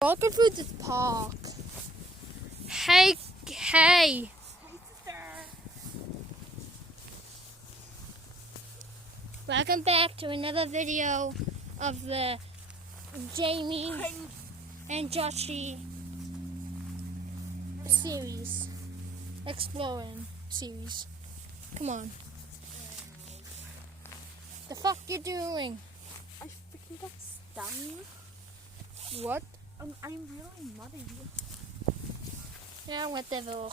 Walking through this park. Hey. Hey, sister. Welcome back to another video of the Jamie and Joshi series. Exploring series. Come on. The fuck you doing? I freaking got stung. What? I'm really muddy. Yeah, whatever.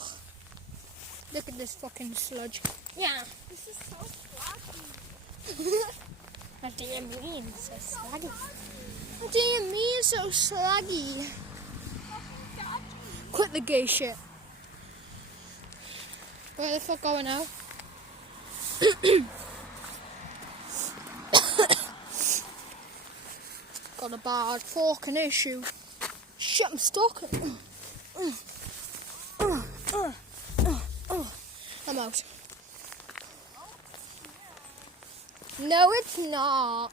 Look at this fucking sludge. Yeah. This is so sluggy. What do you mean so sluggy? What do you mean so sluggy? Quit the gay shit. Where the fuck are we now? Got a bad fucking issue. Shit, I'm stuck. I'm out. No, it's not.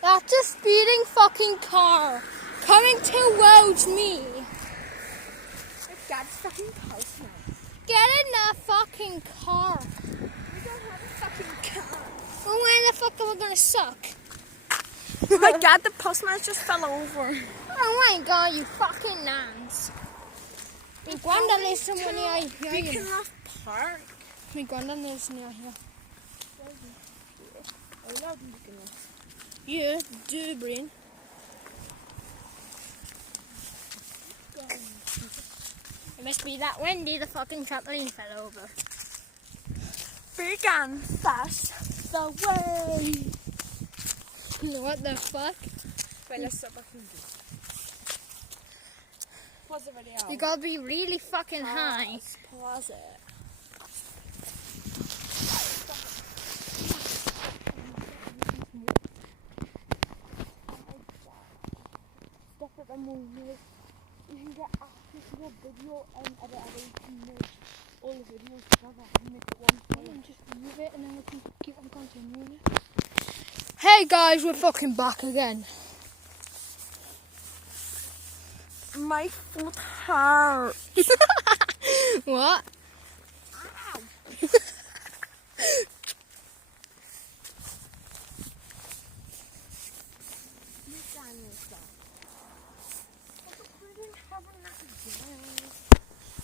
That's a speeding fucking car coming towards me. Dad's fucking house now. Get in the fucking car. We don't have a fucking car. Well, when the fuck are we gonna suck? Oh my god, the postman just fell over. Oh my god, you fucking nans. My granddad lives somewhere near here. Beacon Loft Park. My granddad lives near here. I love Beacon Loft. You do, Brian. It must be that windy the fucking trampoline fell over. Beacon, fast the way. What the fuck? Wait, let's stop back and do. Pause the video. You gotta be really fucking high. Pause it. Stop at the moment. You can get access to your video and edit all the videos together and make it one thing. And just move it and then we can keep on continuing it. Hey guys, we're fucking back again. My foot hurts. What? Ow.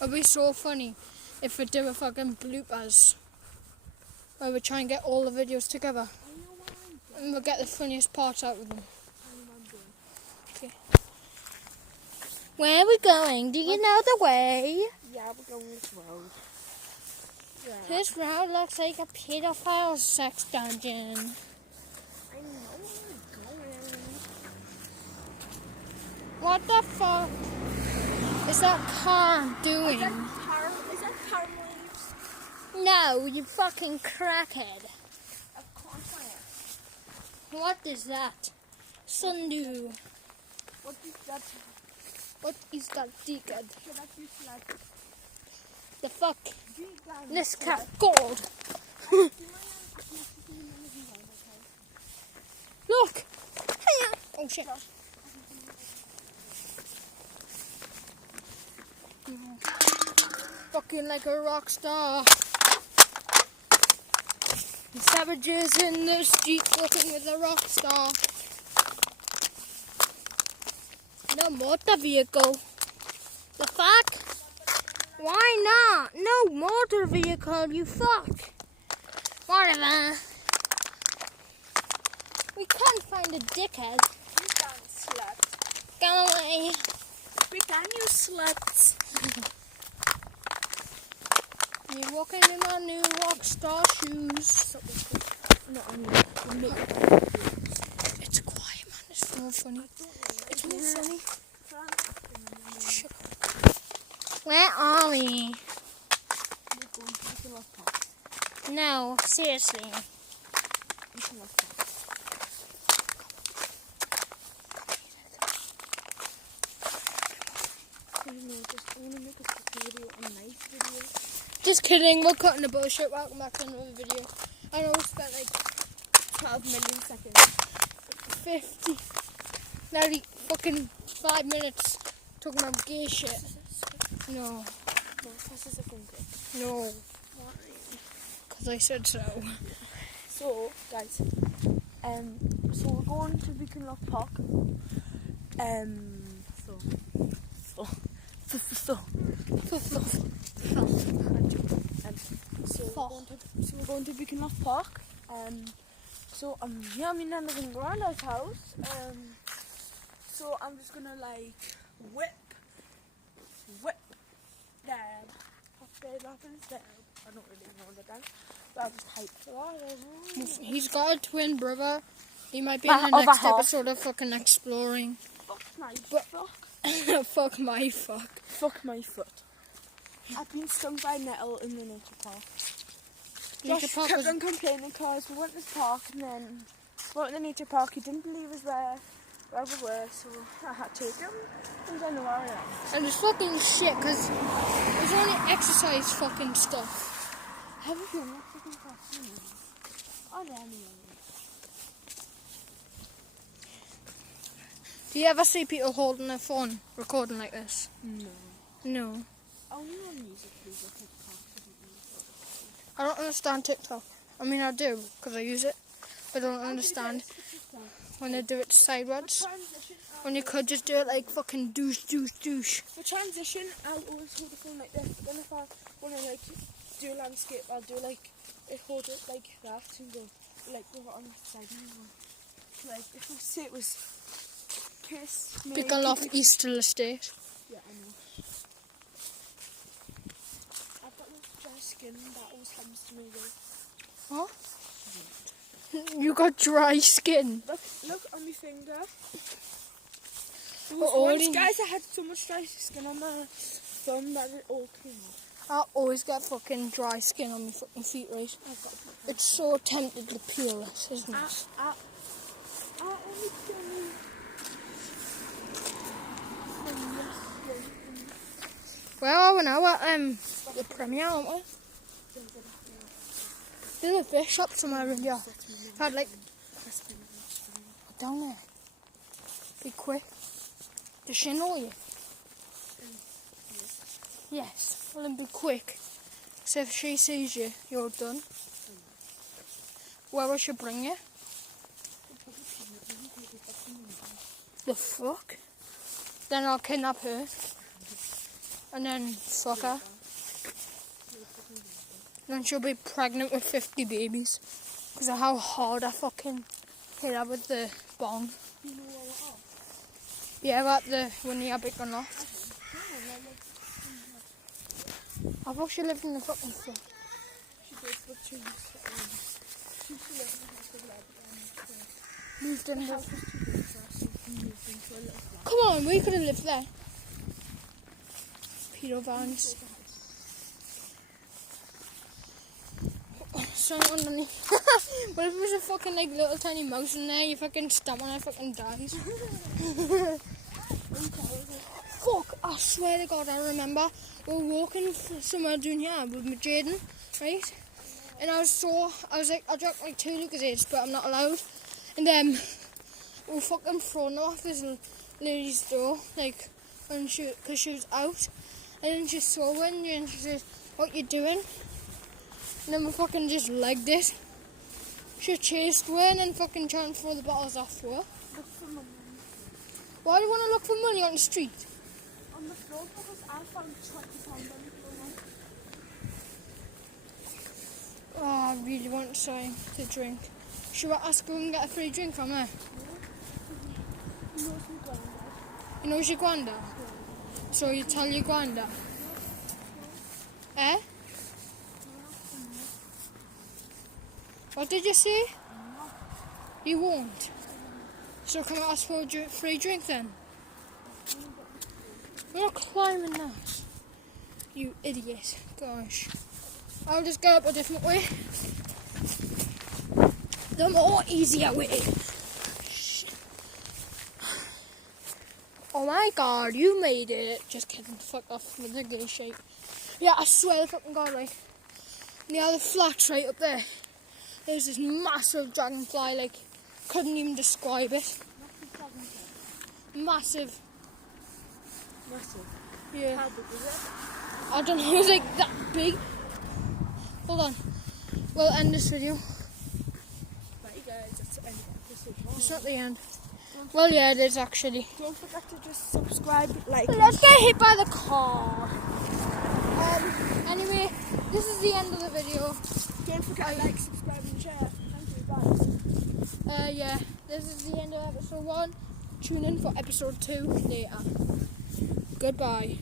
It'd be so funny if we do a fucking bloopers where we try and get all the videos together and we'll get the funniest parts out of them. Okay. Where are we going? Do you know the way? Yeah, we're going this road. Yeah. This road looks like a pedophile sex dungeon. I know where we're going. What the fuck is that car doing? Is that car waves? No, you fucking crackhead. Of course I am. What is that? Sundu. What is that? What is that dickhead? Should I do like The fuck? vegan? This cat gold. Look. Oh shit. Fucking like a rock star. The savages in the street walking with a rock star. No motor vehicle. The fuck? Why not? No motor vehicle, you fuck. Whatever. We can't find a dickhead. Vegan slut. Go away. Vegan, you sluts. You're walking in our new rock star shoes. No, I'm making videos. It's quiet, man. It's more funny. It's more funny. Shut up. Where are we? No, seriously. Just kidding, we're cutting the bullshit. Welcome back to another video. I know we spent like 12 million seconds. 50, nearly fucking 5 minutes talking about gay shit. No, No, this is a phone clip. no, because I said so. So, guys, so we're going to Beacon Lock Park. So we're going to Beacon Lock Park. So yeah, I'm in another Granda's house. So I'm just gonna like whip them. I don't really know the dance, but I'll just hype for that. He's got a twin brother. He might be My in the other next half. episode of fucking exploring. Fuck my But- fuck. Fuck my fuck. Fuck my foot. I've been stung by a nettle in the nature park. Nature Josh park kept was- on complaining because we went to this park and then we went to the nature park. He didn't believe us where we were, so I had to take him. And I know where I am. And it's fucking shit because there's only exercise fucking stuff. Have you been that fucking cartoon? Oh, there, anyway. Do you ever see people holding their phone recording like this? No. No. Only on music videos or TikTok. I don't understand TikTok. I mean, I do because I use it. But I don't understand when they do it sideways. When you could just do it like fucking douche. For transition, I'll always hold the phone like this. But then if I want to like do a landscape, I'll do like hold it like that and go like go on the side. Like if we say it was kiss. Beacon Loft Easter Estate. Yeah, I know. I've got this dry skin that always happens to me though. What? You got dry skin. Look on my finger. already- Guys, I had so much dry skin on my thumb that it all came off. I always get fucking dry skin on my fucking feet, right? I've got It's so tempted to peel this, isn't it? I only done Where are we now? At the Premier, aren't we? There's a fish shop somewhere in here. I've had like down there. Be quick. Does she know you? Yes. Well then be quick. So if she sees you, you're done. Where will she bring you? The fuck? Then I'll kidnap her. And then fuck her. Then she'll be pregnant with 50 babies. Because of how hard I fucking hit her with the bong. You know where it are? Yeah, at the Winnie Beacon Loft. I thought she lived in the fucking floor. She did, but she used to she lived in the house with Lab. Moved in The the... house was too big for us, so we moved into a little flat. Come on, we could have lived there. Pedo vans. So underneath. What if there's a fucking like little tiny mouse in there? You fucking stamp on it, fucking dies. Fuck! I swear to God, I remember we were walking somewhere down here with my Jaden, right? And I was like, I drank like 2 Lucozades, but I'm not allowed. And then we were fucking thrown off this lady's door, like, because she was out. And then she saw one and she said, "What you doing?" And then we fucking just legged it. She chased one and fucking tried to throw the bottles off to her. Look for money Why do you want to look for money on the street? on the floor because I found £20 on the floor. Oh, I really want something to drink. Should I ask her and get a free drink from her? You know some granddad. You know your granddad? So you tell your granddad? Eh? What did you say? You won't. So can I ask for a free drink then? We're not climbing that. You idiot. Gosh. I'll just go up a different way. The more easier way. Oh my God, you made it. Just kidding. Fuck off with the gay shape. Yeah, I swear to fucking God, like, near the flats right up there, there's this massive dragonfly, like, couldn't even describe it. Massive. Massive. Yeah. How big is it? I don't know, it was like that big. Hold on. We'll end this video. Right guys, that's the end of episode 1. It's not the end. Well, yeah, it is actually. Don't forget to just subscribe, like. Let's get hit by the car. Anyway, this is the end of the video. Don't forget to like, subscribe and share. Thank you, bye. Yeah, this is the end of episode 1. Tune in for episode 2 later. Goodbye.